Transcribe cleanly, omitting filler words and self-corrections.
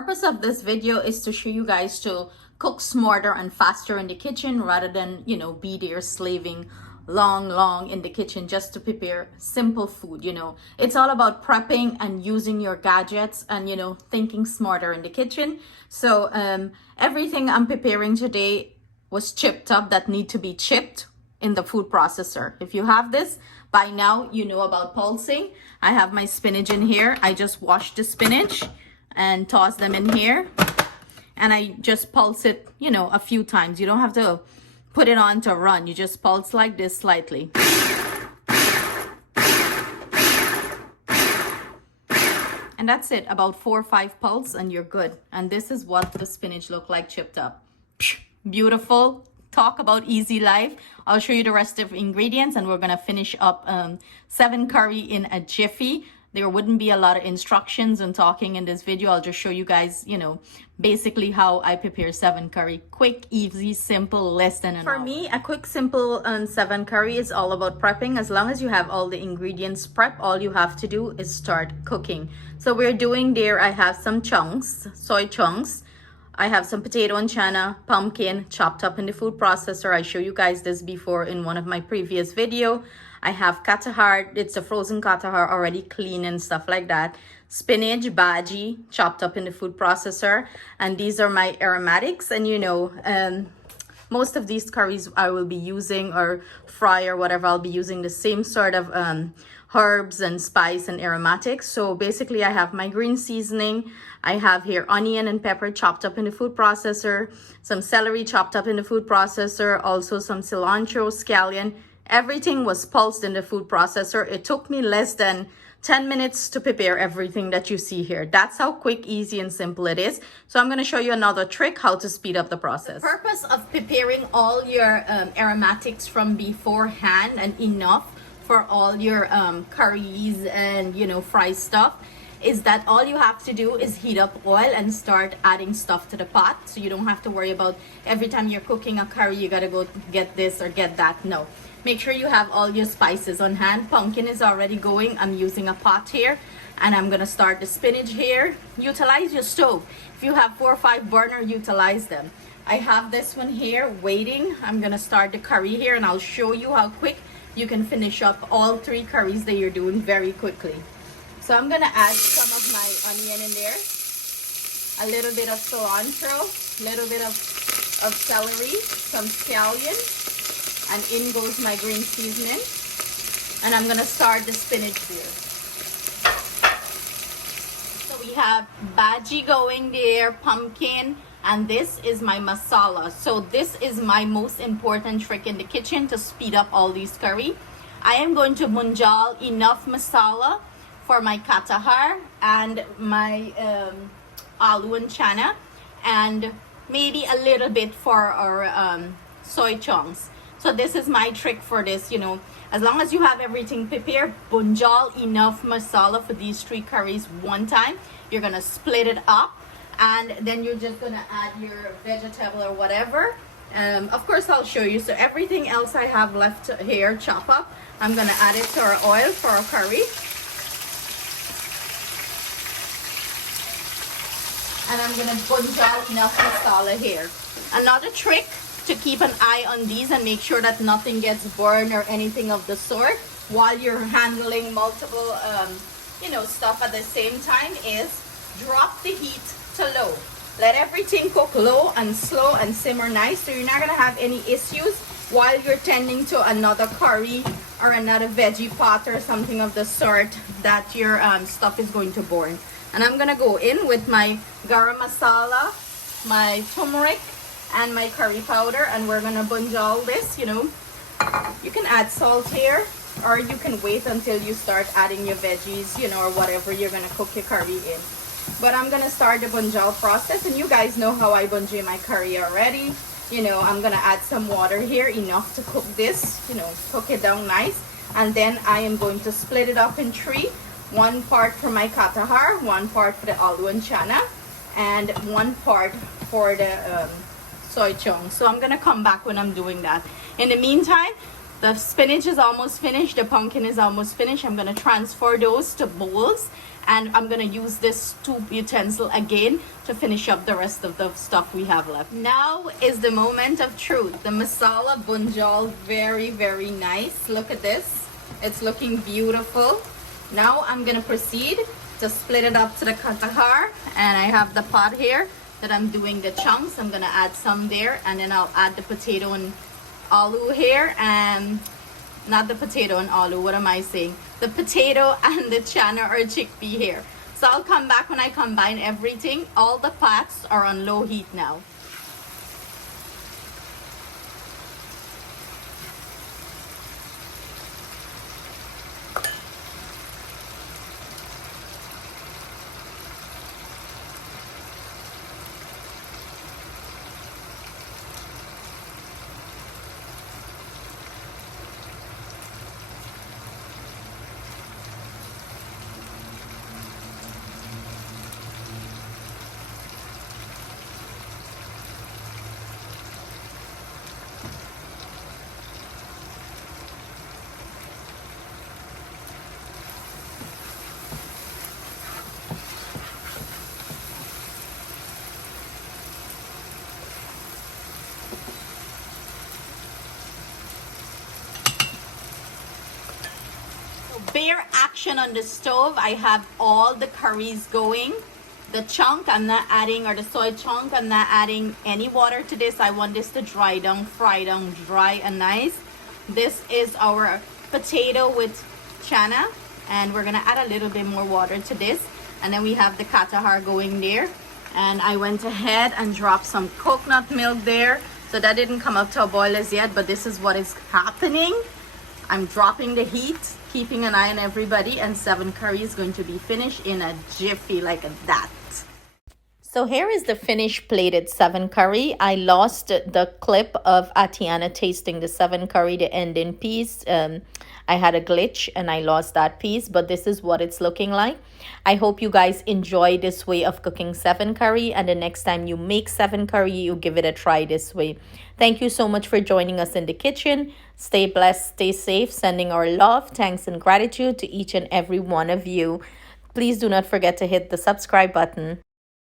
purpose of this video is to show you guys to cook smarter and faster in the kitchen rather than, be there slaving long in the kitchen just to prepare simple food. It's all about prepping and using your gadgets and, thinking smarter in the kitchen. So everything I'm preparing today was chipped up that need to be chipped in the food processor. If you have this, by now you know about pulsing. I have my spinach in here. I just washed the spinach and toss them in here, and I just pulse it, a few times. You don't have to put it on to run. You just pulse like this slightly. And that's it, about 4 or 5 pulse and you're good. And this is what the spinach look like chipped up. Beautiful. Talk about easy life. I'll show you the rest of the ingredients and we're gonna finish up 7 curry in a jiffy. There wouldn't be a lot of instructions and talking in this video. I'll just show you guys, basically how I prepare 7 curry. Quick, easy, simple, less than an hour. For me, a quick, simple 7 curry is all about prepping. As long as you have all the ingredients prepped, all you have to do is start cooking. So we're doing there, I have some chunks, soy chunks. I have some potato and chana, pumpkin chopped up in the food processor. I show you guys this before in one of my previous video. I have katahar, it's a frozen katahar already clean and stuff like that. Spinach, bhaji, chopped up in the food processor. And these are my aromatics. And most of these curries I will be using, or fry or whatever, I'll be using the same sort of herbs and spice and aromatics. So basically I have my green seasoning. I have here onion and pepper chopped up in the food processor, some celery chopped up in the food processor, also some cilantro, scallion. Everything was pulsed in the food processor. It took me less than 10 minutes to prepare everything that you see here. That's how quick, easy, and simple it is. So I'm going to show you another trick how to speed up the process. The purpose of preparing all your aromatics from beforehand and enough for all your curries and, fry stuff is that all you have to do is heat up oil and start adding stuff to the pot. So you don't have to worry about every time you're cooking a curry, you got to go get this or get that. No. Make sure you have all your spices on hand. Pumpkin is already going. I'm using a pot here. And I'm going to start the spinach here. Utilize your stove. If you have 4 or 5 burner, utilize them. I have this one here waiting. I'm going to start the curry here. And I'll show you how quick you can finish up all 3 curries that you're doing very quickly. So I'm going to add some of my onion in there. A little bit of cilantro. A little bit of celery. Some scallion. And in goes my green seasoning. And I'm gonna start the spinach here. So we have bhaji going there, pumpkin, and this is my masala. So this is my most important trick in the kitchen to speed up all these curry. I am going to munjal enough masala for my katahar and my aloo and chana, and maybe a little bit for our soy chunks. So this is my trick for this, as long as you have everything prepared, bunjal enough masala for these 3 curries one time. You're going to split it up and then you're just going to add your vegetable or whatever. Of course, I'll show you. So everything else I have left here, chop up, I'm going to add it to our oil for our curry. And I'm going to bunjal enough masala here. Another trick to keep an eye on these and make sure that nothing gets burned or anything of the sort while you're handling multiple stuff at the same time is drop the heat to low. Let everything cook low and slow and simmer nice, so you're not going to have any issues while you're tending to another curry or another veggie pot or something of the sort that your stuff is going to burn. And I'm going to go in with my garam masala, my turmeric, and my curry powder, and we're gonna bunjal this. You can add salt here, or you can wait until you start adding your veggies, or whatever you're gonna cook your curry in. But I'm gonna start the bunjal process, and you guys know how I bunjal my curry already. I'm gonna add some water here, enough to cook this, cook it down nice. And then I am going to split it up in 3. 1 part for my katahar, 1 part for the aloo and chana, and 1 part for the soy chunks. So I'm gonna come back when I'm doing that. In the meantime, the spinach is almost finished, the pumpkin is almost finished. I'm gonna transfer those to bowls And I'm gonna use this soup utensil again to finish up the rest of the stuff we have left. Now is the moment of truth. The masala bunjal, very, very nice. Look at this. It's looking beautiful. Now I'm gonna proceed to split it up to the katahar, and I have the pot here that I'm doing the chunks. I'm gonna add some there, and then I'll add the potato and aloo here, and not the potato and aloo, what am I saying? The potato and the chana or chickpea here. So I'll come back when I combine everything. All the pots are on low heat now. Bare action on the stove. I have all the curries going. The chunk, I'm not adding, or the soy chunk, I'm not adding any water to this. I want this to dry down, fry down, dry and nice. This is our potato with chana, and we're gonna add a little bit more water to this. And then we have the katahar going there. And I went ahead and dropped some coconut milk there. So that didn't come up to a boil as yet, but this is what is happening. I'm dropping the heat, keeping an eye on everybody, and 7 curry is going to be finished in a jiffy like that. So here is the finished plated 7 curry. I lost the clip of Atiana tasting the 7 curry, the ending piece. I had a glitch and I lost that piece, but this is what it's looking like. I hope you guys enjoy this way of cooking 7 curry, and the next time you make 7 curry, you give it a try this way. Thank you so much for joining us in the kitchen. Stay blessed, stay safe, sending our love, thanks, and gratitude to each and every one of you. Please do not forget to hit the subscribe button.